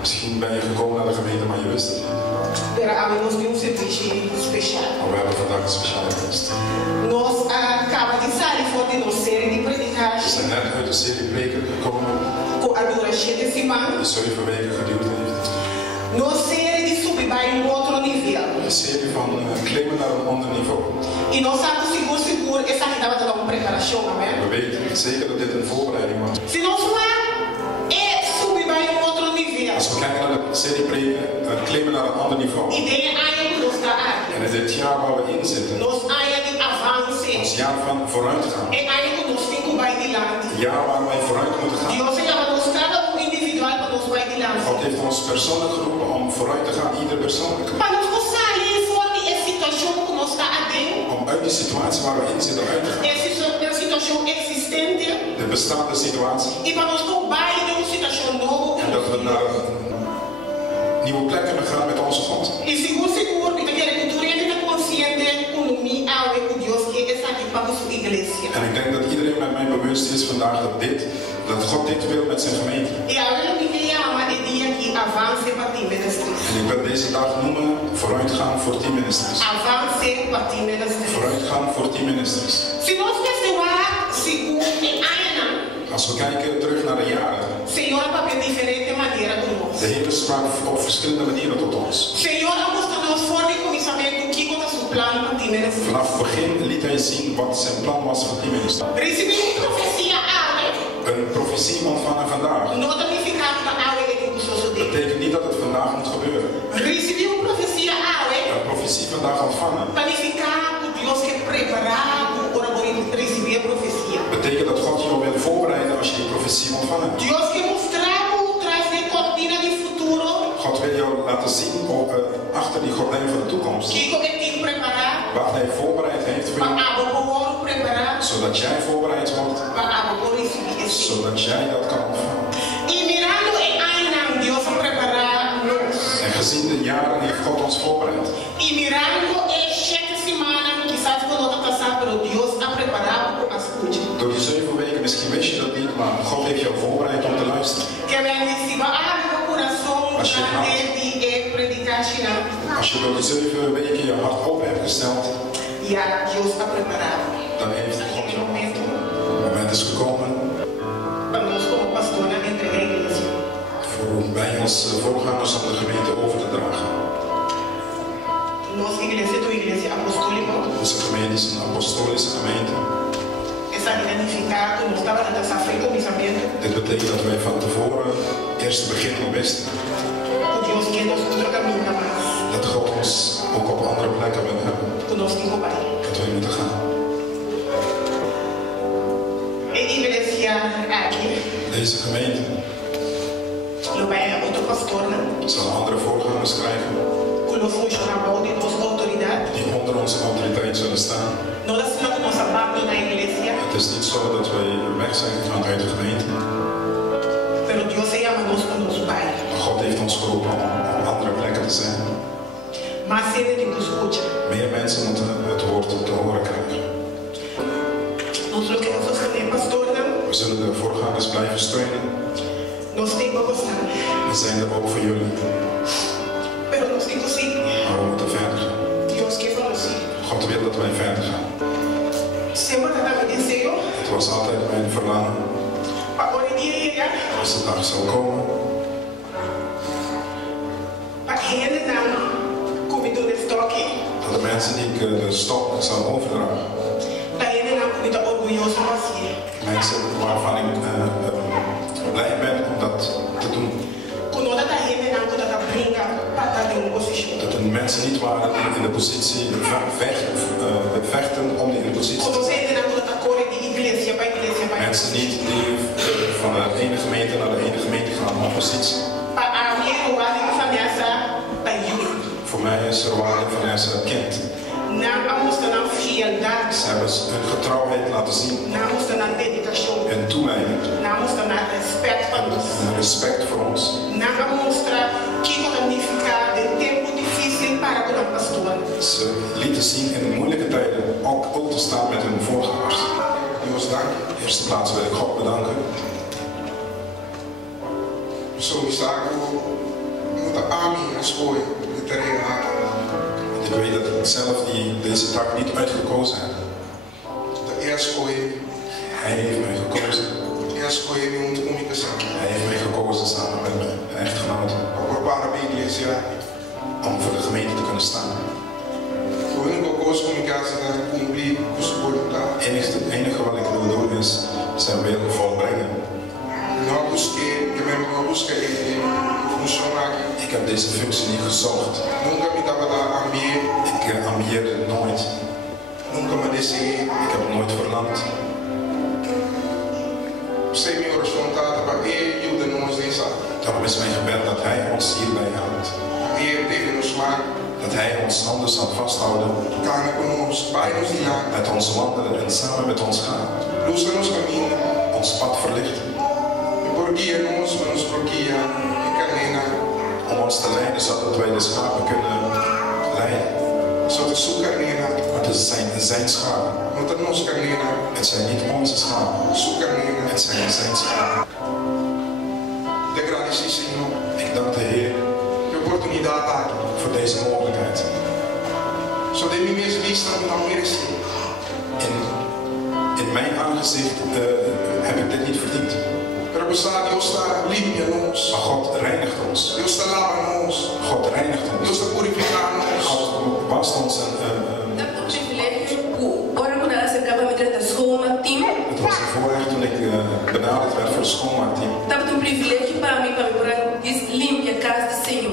Misschien ben je gekomen naar de gemeente, maar je wist het niet. Pero abrimos de um serviço especial. Maar we hebben vandaag een speciale dienst. Nós acabamos de sair fora de nossa série de We predicações zijn net uit de serie preken gekomen com a duração de semana. die 7 weken geduurd heeft. Nossa série de subir para outro nível. Een serie van klimmen naar een ander niveau. E nós sabemos seguro essa aqui estava dando uma preparação, amém? We weten zeker dat dit een voorbereiding was. Se nós lá é subir para outro nível. Als we kijken naar de serie preken, klimmen naar een ander niveau. E tem área que nós está aqui. En in dit jaar waar we in zitten, Nós área de avanço. ons jaar van vooruitgaan. É área que nós temos que vai adiante. Het jaar waar wij vooruit moeten gaan. Deus chama nós cada individual para nós vai adiante. God heeft ons persoonlijk geroepen om vooruit te gaan, ieder persoonlijk. Para nós sair fora de situação que nós está adentro. Om uit die situatie waar we in zitten uit te gaan. É situação existente. De bestaande situatie. E para nós não vai de uma situação nova. En dat we naar nieuwe plekken gaan met onze God. E seguro, que a cultura ainda está consciente com o que Deus quer estar aqui para a sua igreja. En ik denk dat iedereen met mij bewust is vandaag dat God dit wil met zijn gemeente. E agora me chama de dia que avance para ti ministries. En ik wil deze dag noemen vooruitgaan voor team ministries. Avance para ti ministries. Vooruitgaan voor team ministries. Se nós festival seguro em Ana, Als we kijken terug naar de jaren. Senhor para de diferente maneira com nós. De Heer sprak op verschillende manieren tot ons. Senhor, nós fora de conhecimento que com o seu plano para ti ministries. Vanaf het begin liet hij zien wat zijn plan was voor team ministries. Recebi uma profecia Een profetie ontvangen vandaag. não significa que Dat betekent niet dat het vandaag moet gebeuren. recebi uma profecia Een profetie vandaag ontvangen. planificar o Deus que é preparado para receber a profecia. Betekent dat God je wil voorbereiden als je die profetie ontvangt. Deus que mostrava atrás de cortina de futuro. God wil jou laten zien achter die gordijn van de toekomst. Que como é que preparar? Wat hij voorbereid heeft voor Para je. agora preparar. Zodat jij voorbereid wordt. Para agora receber esse. Zodat jij dat kan ontvangen. E mirando em Ana, Deus preparar nós. En gezien de jaren heeft God ons voorbereid. E mirando em 7 semanas, quizás quando nós passar pelo Deus a preparar para as coisas. Door die 7 weken, misschien wist je dat niet, maar God heeft jou voorbereid om te luisteren. Que me antecipa, meu coração grande de predicar China. Als je door die 7 weken je hart op hebt gesteld, Ja, Deus está preparado. dan heeft God Aquele jou. momento, Het moment is gekomen para nós como pastor entregar a igreja. voor wij als voorgangers om de gemeente over te dragen. Nossa igreja é uma igreja apostólica. Onze gemeente is een apostolische gemeente. Essa significa que nós estamos dando essa frente começamento. Dit betekent dat wij van tevoren eerst te beginnen wisten Que Deus quer nos outro caminho mais. dat God ons ook op andere plekken wil hebben. Que nós temos que ir. Dat wij moeten gaan. A igreja aqui, Deze gemeente não vai outro pastor, né? zal andere voorgangers krijgen Que nós funcionamos de nossa autoridade. die onder onze autoriteit zullen staan. Não é assim que nós abandonamos a igreja. Het is niet zo dat wij weg zijn gegaan uit de gemeente. Pero Deus se ama nós como nosso Pai. Maar God heeft ons geroepen om op andere plekken te zijn. Mas ele tem que escutar. Meer mensen moeten het woord te horen krijgen. Nós não queremos fazer pastor, né? We zullen de voorgangers blijven steunen. Nós temos que gostar. We zijn er ook voor jullie. Pero nós temos que seguir. Maar we moeten verder gaan. Deus quer para nós ir. God wil dat wij verder gaan. Sempre está me dizendo, Het was altijd mijn verlangen. para o dia, Als de dag zou komen, para ele não comida de estoque, dat de mensen die ik de stok zou overdragen, para ele não comida orgulhoso assim. mensen waarvan ik blij ben om dat te doen. Quando nós está ele não quando está brinca, para dar uma posição. Dat er mensen niet waren die in de positie vechten om die in de positie Quando te você ele não quando está corre de igreja para igreja para. Mensen niet die van de ene gemeente naar de ene gemeente gaan om positie. Para a minha o ali que família para you. Voor mij is Rwanda Vanessa kind. Não vamos ter não fialdade. Ze hebben hun getrouwheid laten zien. Não vamos ter não dedicação. Hun toewijding. Não vamos ter não respeito para nós. En respect voor ons. Não vamos mostrar que significa de tempo difícil para o pastor. Ze lieten zien in de moeilijke tijden ook op te staan met hun voorgangers. Jongens, dank. In de eerste plaats wil ik God bedanken. Sowieso moet de army als gooi de terrein maken. Ik weet dat ik zelf deze taak niet uitgekozen heb. De eerste gooi. Hij heeft mij gekozen. De eerste gooi die moet komen samen. Hij heeft mij gekozen samen met mijn echtgenoot. Om voor de gemeente te kunnen staan. Het enige wat ik wil doen is zijn wil volbrengen. Ik heb deze functie niet gezocht. Ik ambieerde het nooit. Ik heb het nooit verlangd. Daarom is mij gebeld dat hij ons hierbij houdt. Dat hij ons handen zal vasthouden. Met ons wandelen en samen met ons gaan. Ons pad verlichten. Om ons te leiden zodat wij de schapen kunnen leiden. Want het zijn zijn schapen. Het zijn niet onze schapen. Het zijn zijn schapen. Ik dank de Heer voor deze mogelijkheid. In mijn aangezicht heb ik dit niet verdiend. Maar God reinigt ons. God reinigt ons. God wast ons en het was een voorrecht toen ik benaderd werd voor het schoonmaakteam.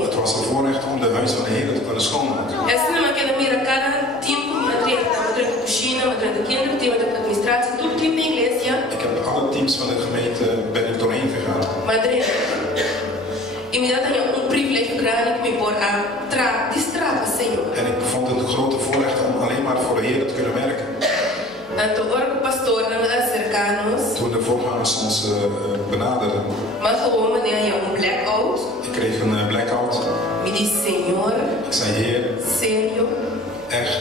Het was een voorrecht om de huis van de Heer te kunnen schoonmaken. Ik heb alle teams van de gemeente ben ik doorheen gegaan. En ik vond het een grote voorrecht om alleen maar voor de Heer te kunnen werken. Toen de voorgangers ons benaderden. Ik kreeg een blackout. Ik zei Heer. Echt.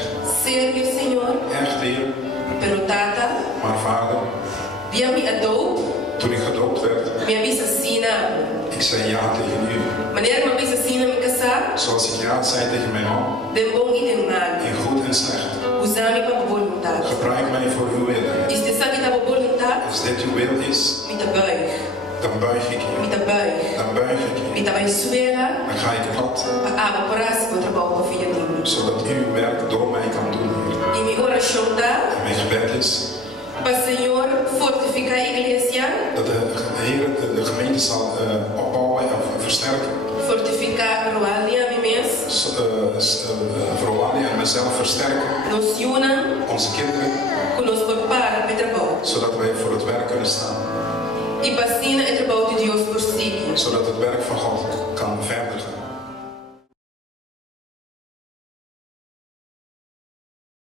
Echt Heer. Maar Vader. Toen ik gedoopt werd. Ik zei ja tegen u. Zoals ik ja zei tegen mijn man. In goed en slecht. Gebruik mij voor uw wil. Als dit uw wil is, dan buig ik je. Dan buig ik je. Dan ga ik plat. Zodat u uw werk door mij kan doen, Heer. En mijn gebed is dat de Heer de gemeente zal opbouwen en versterken. Roalia en mezelf versterken. Onze kinderen. Zodat wij voor het werk kunnen staan. Zodat het werk van God kan verder gaan.